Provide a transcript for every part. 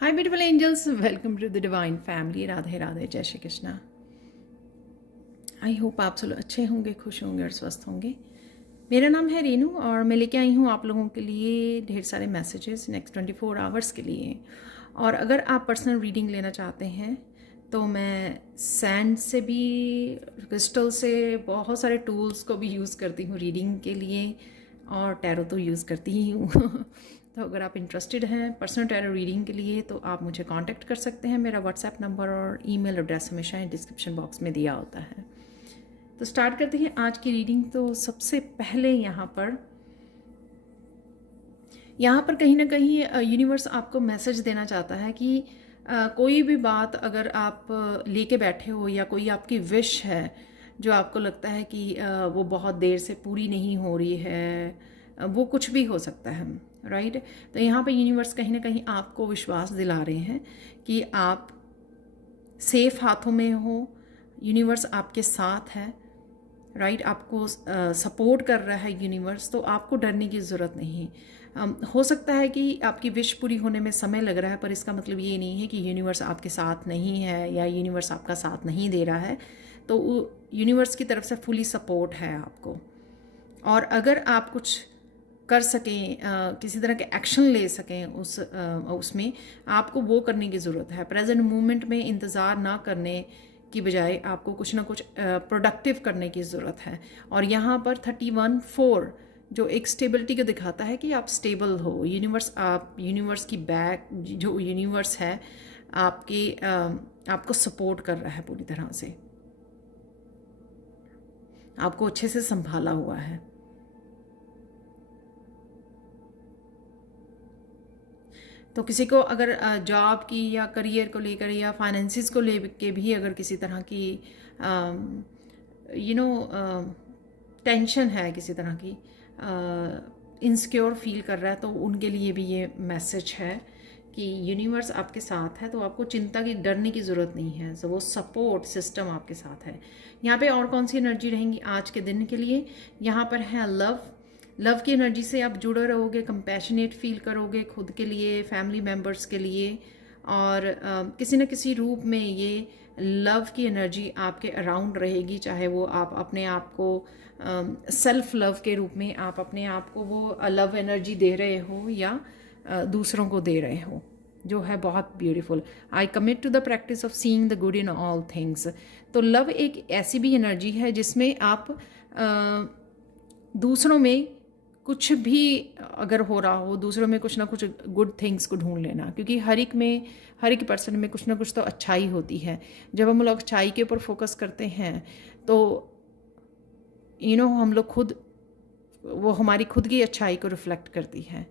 Hi beautiful angels, welcome to the divine family. Radhe Radhe, जय Shri Krishna. I hope आप सब अच्छे होंगे, खुश होंगे और स्वस्थ होंगे। मेरा नाम है रीनू और मैं लेके आई हूँ आप लोगों के लिए ढेर सारे मैसेजेस नेक्स्ट 24 आवर्स के लिए। और अगर आप पर्सनल रीडिंग लेना चाहते हैं तो मैं सैंड से भी, क्रिस्टल से, बहुत सारे टूल्स को भी यूज़ करती हूँ रीडिंग के लिए, और टैरो तो यूज़ करती ही हूँ। तो अगर आप इंटरेस्टेड हैं पर्सनल टैरो रीडिंग के लिए तो आप मुझे कांटेक्ट कर सकते हैं। मेरा व्हाट्सएप नंबर और ईमेल एड्रेस हमेशा डिस्क्रिप्शन बॉक्स में दिया होता है। तो स्टार्ट करते हैं आज की रीडिंग। तो सबसे पहले यहाँ पर कहीं ना कहीं यूनिवर्स आपको मैसेज देना चाहता है कि कोई भी बात अगर आप लेके बैठे हो या कोई आपकी विश है जो आपको लगता है कि वो बहुत देर से पूरी नहीं हो रही है, वो कुछ भी हो सकता है, राइट। तो यहाँ पे यूनिवर्स कहीं ना कहीं आपको विश्वास दिला रहे हैं कि आप सेफ हाथों में हो, यूनिवर्स आपके साथ है, राइट। आपको सपोर्ट कर रहा है यूनिवर्स, तो आपको डरने की ज़रूरत नहीं। हो सकता है कि आपकी विश पूरी होने में समय लग रहा है, पर इसका मतलब ये नहीं है कि यूनिवर्स आपके साथ नहीं है या यूनिवर्स आपका साथ नहीं दे रहा है। तो यूनिवर्स की तरफ से फुली सपोर्ट है आपको। और अगर आप कुछ कर सकें, किसी तरह के एक्शन ले सकें उसमें आपको वो करने की ज़रूरत है। प्रेजेंट मोमेंट में इंतज़ार ना करने की बजाय आपको कुछ ना कुछ प्रोडक्टिव करने की ज़रूरत है। और यहाँ पर 31-4 जो एक स्टेबिलिटी को दिखाता है कि आप स्टेबल हो। यूनिवर्स की बैक, जो यूनिवर्स है आपको सपोर्ट कर रहा है पूरी तरह से, आपको अच्छे से संभाला हुआ है। तो किसी को अगर जॉब की या करियर को लेकर या फाइनेंसिस को लेकर भी अगर किसी तरह की टेंशन है, किसी तरह की इनसिक्योर फील कर रहा है, तो उनके लिए भी ये मैसेज है कि यूनिवर्स आपके साथ है। तो आपको चिंता की, डरने की ज़रूरत नहीं है। तो वो सपोर्ट सिस्टम आपके साथ है। यहाँ पे और कौन सी एनर्जी रहेंगी आज के दिन के लिए? यहाँ पर है लव की एनर्जी से आप जुड़े रहोगे, कंपैशनेट फील करोगे खुद के लिए, फैमिली मेम्बर्स के लिए, और किसी न किसी रूप में ये लव की एनर्जी आपके अराउंड रहेगी। चाहे वो आप अपने आप को सेल्फ लव के रूप में आप अपने आप को वो लव एनर्जी दे रहे हो या दूसरों को दे रहे हो, जो है बहुत beautiful. I commit to the practice of seeing the good in all things. तो लव एक ऐसी भी एनर्जी है जिसमें आप दूसरों में कुछ भी अगर हो रहा हो, दूसरों में कुछ ना कुछ गुड थिंग्स को ढूंढ लेना, क्योंकि हर एक पर्सन में कुछ ना कुछ तो अच्छाई होती है। जब हम लोग अच्छाई के ऊपर फोकस करते हैं तो हम लोग खुद, वो हमारी खुद की अच्छाई को रिफ्लेक्ट करती है।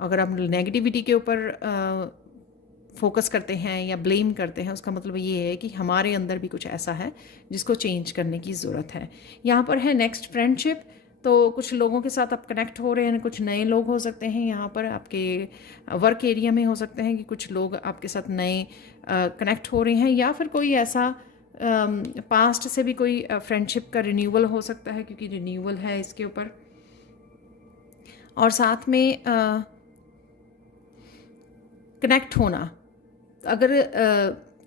अगर हम नेगेटिविटी के ऊपर फोकस करते हैं या ब्लेम करते हैं, उसका मतलब ये है कि हमारे अंदर भी कुछ ऐसा है जिसको चेंज करने की ज़रूरत है। यहाँ पर है नेक्स्ट फ्रेंडशिप। तो कुछ लोगों के साथ आप कनेक्ट हो रहे हैं, कुछ नए लोग हो सकते हैं, यहाँ पर आपके वर्क एरिया में हो सकते हैं कि कुछ लोग आपके साथ नए कनेक्ट हो रहे हैं, या फिर कोई ऐसा पास्ट से भी कोई फ्रेंडशिप का रिन्यूअल हो सकता है, क्योंकि रिन्यूअल है इसके ऊपर। और साथ में कनेक्ट होना, अगर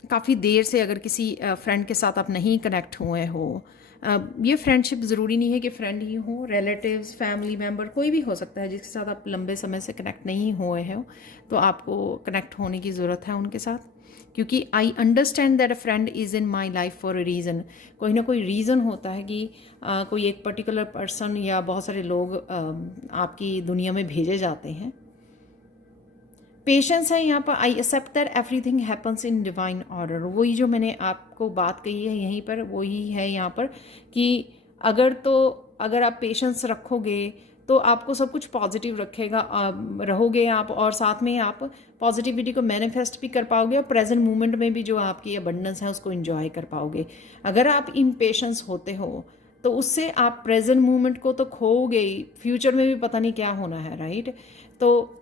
काफ़ी देर से अगर किसी फ्रेंड के साथ आप नहीं कनेक्ट हुए हो, ये फ्रेंडशिप ज़रूरी नहीं है कि फ्रेंड ही हो, रिलेटिव्स, फैमिली मेम्बर, कोई भी हो सकता है जिसके साथ आप लंबे समय से कनेक्ट नहीं हुए हो, तो आपको कनेक्ट होने की ज़रूरत है उनके साथ। क्योंकि I understand that a friend is in my life for a reason. कोई ना कोई रीज़न होता है कि कोई एक पर्टिकुलर पर्सन या बहुत सारे लोग आपकी दुनिया में भेजे जाते हैं। पेशेंस है यहाँ पर। I accept that everything happens in divine order. वही जो मैंने आपको बात कही है यहीं पर, वही है यहाँ पर कि अगर आप पेशेंस रखोगे तो आपको सब कुछ पॉजिटिव रहोगे आप, और साथ में आप पॉजिटिविटी को मैनिफेस्ट भी कर पाओगे और प्रेजेंट मोमेंट में भी जो आपकी अबंडेंस है उसको एंजॉय कर पाओगे। अगर आप इम्पेशेंस होते हो तो उससे आप प्रेजेंट मोमेंट को तो खोओगे ही, फ्यूचर में भी पता नहीं क्या होना है, राइट। तो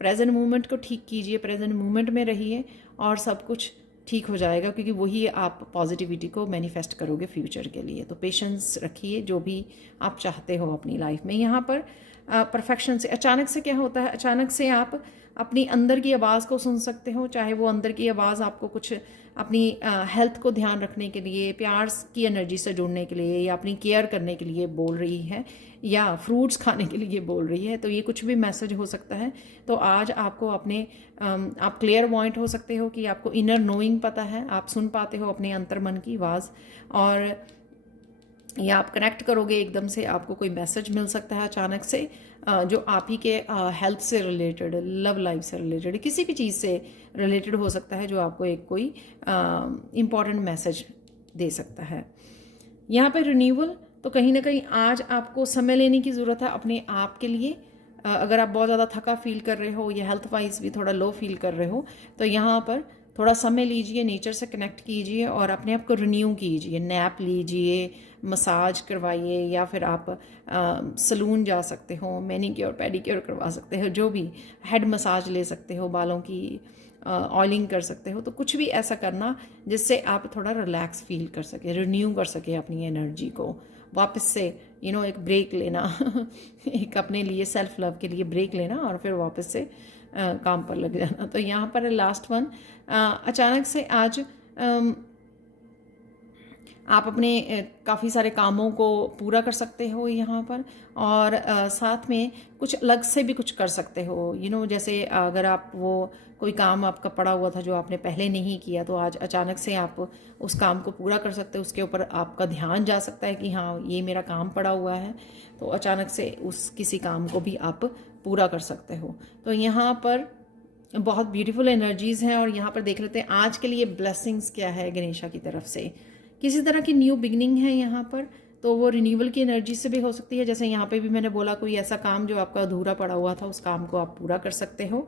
प्रेजेंट मोमेंट को ठीक कीजिए, प्रेजेंट मोमेंट में रहिए और सब कुछ ठीक हो जाएगा, क्योंकि वही आप पॉजिटिविटी को मैनिफेस्ट करोगे फ्यूचर के लिए। तो पेशेंस रखिए जो भी आप चाहते हो अपनी लाइफ में। यहाँ पर परफेक्शन से अचानक से क्या होता है, अचानक से आप अपनी अंदर की आवाज़ को सुन सकते हो, चाहे वो अंदर की आवाज़ आपको कुछ अपनी हेल्थ को ध्यान रखने के लिए, प्यार की एनर्जी से जुड़ने के लिए, या अपनी केयर करने के लिए बोल रही है, या फ्रूट्स खाने के लिए बोल रही है। तो ये कुछ भी मैसेज हो सकता है। तो आज आपको अपने आप क्लियर पॉइंट हो सकते हो कि आपको इनर नोइंग पता है, आप सुन पाते हो अपने अंतर मन की आवाज़, और या आप कनेक्ट करोगे एकदम से, आपको कोई मैसेज मिल सकता है अचानक से जो आप ही के हेल्थ से रिलेटेड, लव लाइफ से रिलेटेड, किसी भी चीज़ से रिलेटेड हो सकता है, जो आपको एक कोई इम्पॉर्टेंट मैसेज दे सकता है। यहाँ पे रिन्यूअल, तो कहीं ना कहीं आज आपको समय लेने की ज़रूरत है अपने आप के लिए। अगर आप बहुत ज़्यादा थका फील कर रहे हो या हेल्थ वाइज भी थोड़ा लो फील कर रहे हो, तो यहाँ पर थोड़ा समय लीजिए, नेचर से कनेक्ट कीजिए और अपने आप को रिन्यू कीजिए। नैप लीजिए, मसाज करवाइए, या फिर आप सलून जा सकते हो, मैनीक्योर पेडिक्योर करवा सकते हो, जो भी, हेड मसाज ले सकते हो, बालों की ऑयलिंग कर सकते हो। तो कुछ भी ऐसा करना जिससे आप थोड़ा रिलैक्स फील कर सके, रिन्यू कर सके अपनी एनर्जी को। वापस से एक ब्रेक लेना एक अपने लिए सेल्फ लव के लिए ब्रेक लेना, और फिर वापस से काम पर लग जाना। तो यहाँ पर लास्ट वन, अचानक से आज आप अपने काफ़ी सारे कामों को पूरा कर सकते हो यहाँ पर, और साथ में कुछ अलग से भी कुछ कर सकते हो। जैसे अगर आप वो कोई काम आपका पड़ा हुआ था जो आपने पहले नहीं किया, तो आज अचानक से आप उस काम को पूरा कर सकते हो। उसके ऊपर आपका ध्यान जा सकता है कि हाँ, ये मेरा काम पड़ा हुआ है, तो अचानक से उस किसी काम को भी आप पूरा कर सकते हो। तो यहाँ पर बहुत ब्यूटीफुल एनर्जीज़ हैं। और यहाँ पर देख लेते हैं आज के लिए ब्लेसिंग्स क्या है गणेशा की तरफ से। किसी तरह की न्यू बिगनिंग है यहाँ पर, तो वो रिन्यूअल की एनर्जी से भी हो सकती है। जैसे यहाँ पे भी मैंने बोला, कोई ऐसा काम जो आपका अधूरा पड़ा हुआ था, उस काम को आप पूरा कर सकते हो।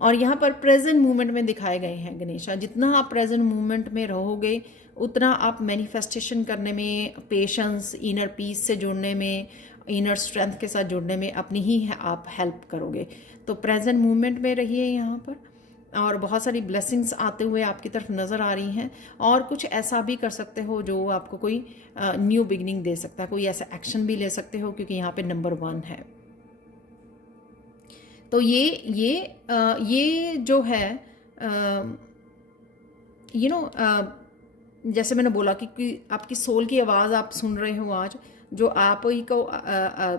और यहाँ पर प्रेजेंट मूवमेंट में दिखाए गए हैं गणेशा। जितना आप प्रेजेंट मूवमेंट में रहोगे, उतना आप मैनिफेस्टेशन करने में, पेशेंस, इनर पीस से जुड़ने में, इनर स्ट्रेंथ के साथ जुड़ने में अपनी ही आप हेल्प करोगे। तो प्रेजेंट मूवमेंट में रहिए यहाँ पर, और बहुत सारी ब्लेसिंग्स आते हुए आपकी तरफ नज़र आ रही हैं। और कुछ ऐसा भी कर सकते हो जो आपको कोई न्यू बिगनिंग दे सकता है, कोई ऐसा एक्शन भी ले सकते हो, क्योंकि यहाँ पे नंबर 1 है। तो ये जो है जैसे मैंने बोला कि आपकी सोल की आवाज़ आप सुन रहे हो आज, जो आप ही को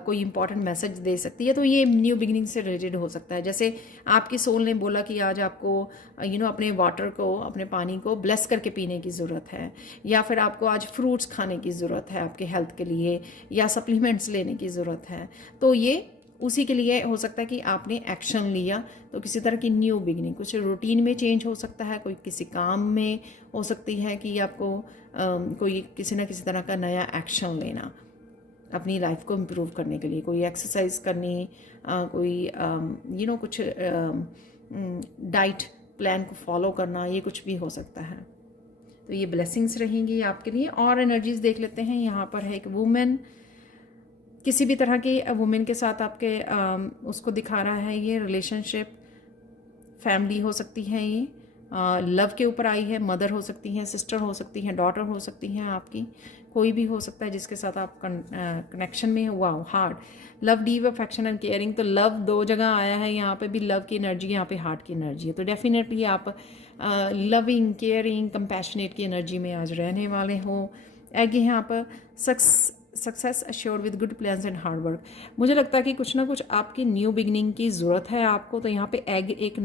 कोई इंपॉर्टेंट मैसेज दे सकती है। तो ये न्यू बिगिनिंग से रिलेटेड हो सकता है। जैसे आपकी सोल ने बोला कि आज आपको अपने वाटर को, अपने पानी को ब्लेस करके पीने की ज़रूरत है, या फिर आपको आज फ्रूट्स खाने की ज़रूरत है आपके हेल्थ के लिए, या सप्लीमेंट्स लेने की ज़रूरत है। तो ये उसी के लिए हो सकता है कि आपने एक्शन लिया। तो किसी तरह की न्यू बिगिनिंग, कुछ रूटीन में चेंज हो सकता है, कोई किसी काम में हो सकती है कि आपको कोई किसी न किसी तरह का नया एक्शन लेना अपनी लाइफ को इम्प्रूव करने के लिए, कोई एक्सरसाइज करनी, कोई कुछ डाइट प्लान को फॉलो करना, ये कुछ भी हो सकता है। तो ये ब्लेसिंग्स रहेंगी आपके लिए। और एनर्जीज देख लेते हैं। यहाँ पर है एक वुमेन, किसी भी तरह की वुमेन के साथ आपके उसको दिखा रहा है। ये रिलेशनशिप, फैमिली हो सकती है, ये लव के ऊपर आई है। मदर हो सकती हैं, सिस्टर हो सकती हैं, डॉटर हो सकती हैं, आपकी कोई भी हो सकता है जिसके साथ आप कनेक्शन में हुआ। Heart, love, deep affection and caring. तो लव 2 जगह आया है, यहाँ पे भी लव की एनर्जी, यहाँ पे हार्ट की एनर्जी है। तो डेफिनेटली आप लविंग, केयरिंग, कंपैशनेट की एनर्जी में आज रहने वाले हो। एग यहाँ पर success assured with good plans and hard work. मुझे लगता है कि कुछ ना कुछ आपकी न्यू बिगनिंग की ज़रूरत है आपको। तो यहाँ पे एग एक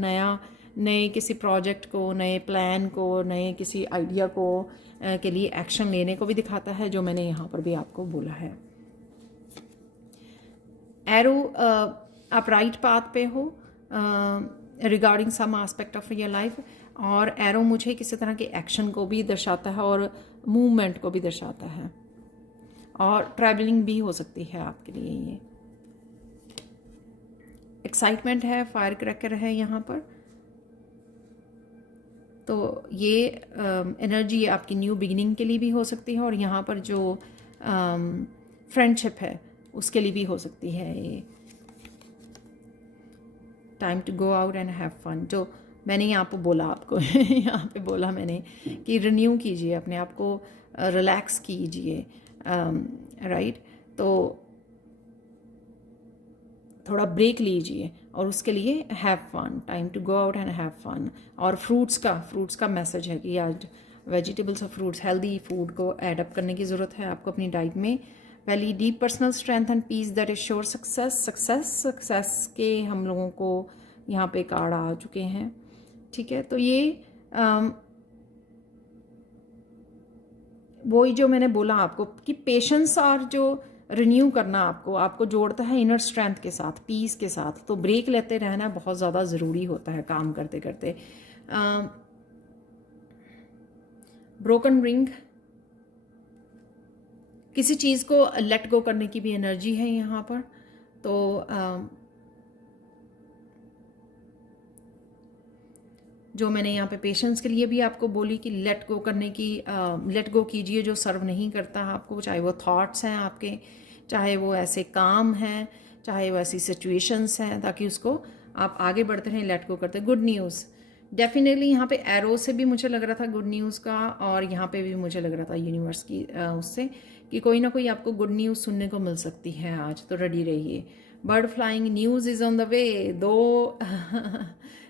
नए किसी प्रोजेक्ट को, नए प्लान को, नए किसी आइडिया को के लिए एक्शन लेने को भी दिखाता है, जो मैंने यहाँ पर भी आपको बोला है। एरो, आप राइट पाथ पे हो regarding some aspect of your life. और एरो मुझे किसी तरह के एक्शन को भी दर्शाता है और मूवमेंट को भी दर्शाता है, और ट्रैवलिंग भी हो सकती है आपके लिए। ये एक्साइटमेंट है, फायर क्रैकर है यहाँ पर। तो ये एनर्जी आपकी न्यू बिगिनिंग के लिए भी हो सकती है, और यहाँ पर जो फ्रेंडशिप है उसके लिए भी हो सकती है। ये time to go out and have fun. जो मैंने यहाँ पे बोला आपको यहाँ पे बोला मैंने कि रिन्यू कीजिए अपने आप को, रिलैक्स कीजिए, राइट। तो थोड़ा ब्रेक लीजिए और उसके लिए have fun, time to go out and have fun. और फ्रूट्स का मैसेज है कि आज वेजिटेबल्स और फ्रूट्स, हेल्दी फूड को एडअप करने की ज़रूरत है आपको अपनी डाइट में। पहली, deep personal strength and peace that is sure success के हम लोगों को यहाँ पे कार्ड आ चुके हैं, ठीक है। तो ये वही जो मैंने बोला आपको कि पेशेंस और जो रिन्यू करना आपको जोड़ता है इनर स्ट्रेंथ के साथ, पीस के साथ। तो ब्रेक लेते रहना बहुत ज़्यादा ज़रूरी होता है काम करते करते। ब्रोकन रिंग, किसी चीज़ को लेट गो करने की भी एनर्जी है यहाँ पर। तो जो मैंने यहाँ पे पेशेंस के लिए भी आपको बोली कि लेट गो करने की, लेट गो कीजिए जो सर्व नहीं करता आपको, चाहे वो थॉट्स हैं आपके, चाहे वो ऐसे काम हैं, चाहे वो ऐसी सिचुएशंस हैं, ताकि उसको आप आगे बढ़ते रहें, लेट गो करते। गुड न्यूज़, डेफिनेटली यहाँ पे एरो से भी मुझे लग रहा था गुड न्यूज़ का, और यहाँ पे भी मुझे लग रहा था यूनिवर्स की उससे कि कोई ना कोई आपको गुड न्यूज़ सुनने को मिल सकती है आज, तो रेडी रहिए। Bird flying, news is on the way.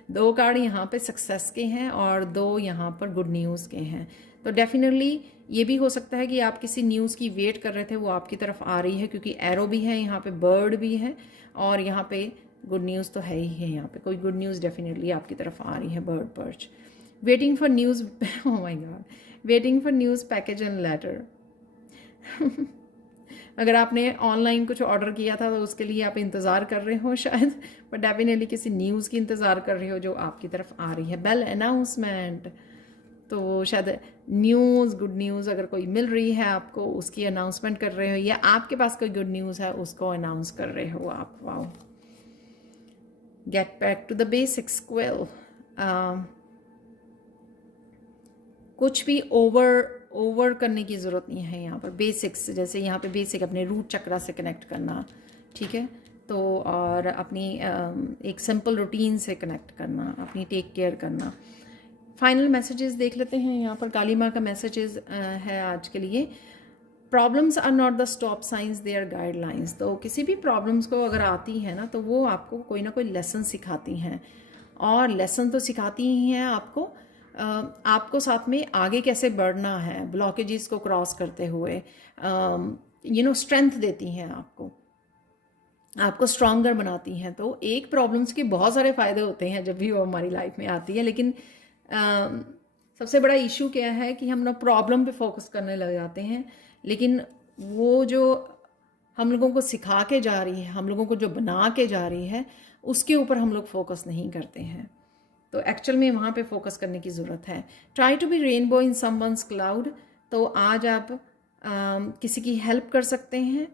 दो कार्ड यहाँ पे सक्सेस के हैं और दो यहाँ पर गुड न्यूज़ के हैं। तो डेफिनेटली ये भी हो सकता है कि आप किसी न्यूज़ की वेट कर रहे थे, वो आपकी तरफ आ रही है, क्योंकि एरो भी है यहाँ पे, बर्ड भी है, और यहाँ पे गुड न्यूज़ तो है ही है। यहाँ पे कोई गुड न्यूज़ डेफिनेटली आपकी तरफ आ रही है। Bird perch, waiting for news, oh my God, waiting for news package and later. अगर आपने ऑनलाइन कुछ ऑर्डर किया था तो उसके लिए आप इंतज़ार कर रहे हो शायद, बट डेफिनेटली किसी न्यूज़ की इंतज़ार कर रहे हो जो आपकी तरफ आ रही है। बेल अनाउंसमेंट, तो शायद न्यूज़, गुड न्यूज़ अगर कोई मिल रही है आपको, उसकी अनाउंसमेंट कर रहे हो, या आपके पास कोई गुड न्यूज़ है उसको अनाउंस कर रहे हो आप। Wow. Get back to the basics, quell, कुछ भी ओवर करने की ज़रूरत नहीं है यहाँ पर। बेसिक्स, जैसे यहाँ पे बेसिक अपने रूट चक्रा से कनेक्ट करना, ठीक है। तो और अपनी एक सिंपल रूटीन से कनेक्ट करना, अपनी टेक केयर करना। फाइनल मैसेजेस देख लेते हैं। यहाँ पर काली माँ का मैसेजेस है आज के लिए। Problems are not the stop signs, they are guidelines. तो किसी भी प्रॉब्लम्स को अगर आती है ना, तो वो आपको कोई ना कोई लेसन सिखाती हैं, और लेसन तो सिखाती ही हैं आपको साथ में आगे कैसे बढ़ना है, ब्लॉकेजेस को क्रॉस करते हुए, स्ट्रेंथ देती हैं आपको स्ट्रॉन्गर बनाती हैं। तो एक प्रॉब्लम्स के बहुत सारे फ़ायदे होते हैं जब भी वो हमारी लाइफ में आती है, लेकिन सबसे बड़ा इशू क्या है कि हम ना प्रॉब्लम पे फोकस करने लग जाते हैं, लेकिन वो जो हम लोगों को सिखा के जा रही है, हम लोगों को जो बना के जा रही है, उसके ऊपर हम लोग फोकस नहीं करते हैं। तो एक्चुअल में वहाँ पे फोकस करने की ज़रूरत है। Try to be rainbow in someone's cloud. तो आज आप किसी की हेल्प कर सकते हैं,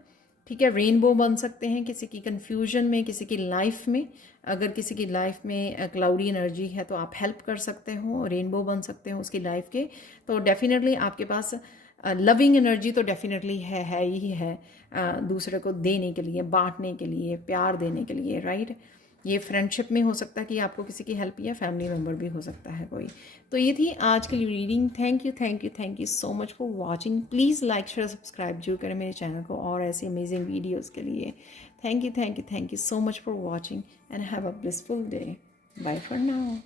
ठीक है, रेनबो बन सकते हैं किसी की कन्फ्यूजन में, किसी की लाइफ में। अगर किसी की लाइफ में क्लाउडी एनर्जी है तो आप हेल्प कर सकते हो, रेनबो बन सकते हो उसकी लाइफ के। तो डेफिनेटली आपके पास लविंग एनर्जी तो डेफिनेटली है ही है, दूसरे को देने के लिए, बांटने के लिए, प्यार देने के लिए, राइट। ये फ्रेंडशिप में हो सकता है कि आपको किसी की हेल्प, या फैमिली मेम्बर भी हो सकता है कोई। तो ये थी आज की reading. Thank you so much for watching. Please like share subscribe जरूर करें मेरे चैनल को और ऐसे अमेजिंग वीडियोज़ के लिए। Thank you so much for watching and have a blissful day. Bye for now.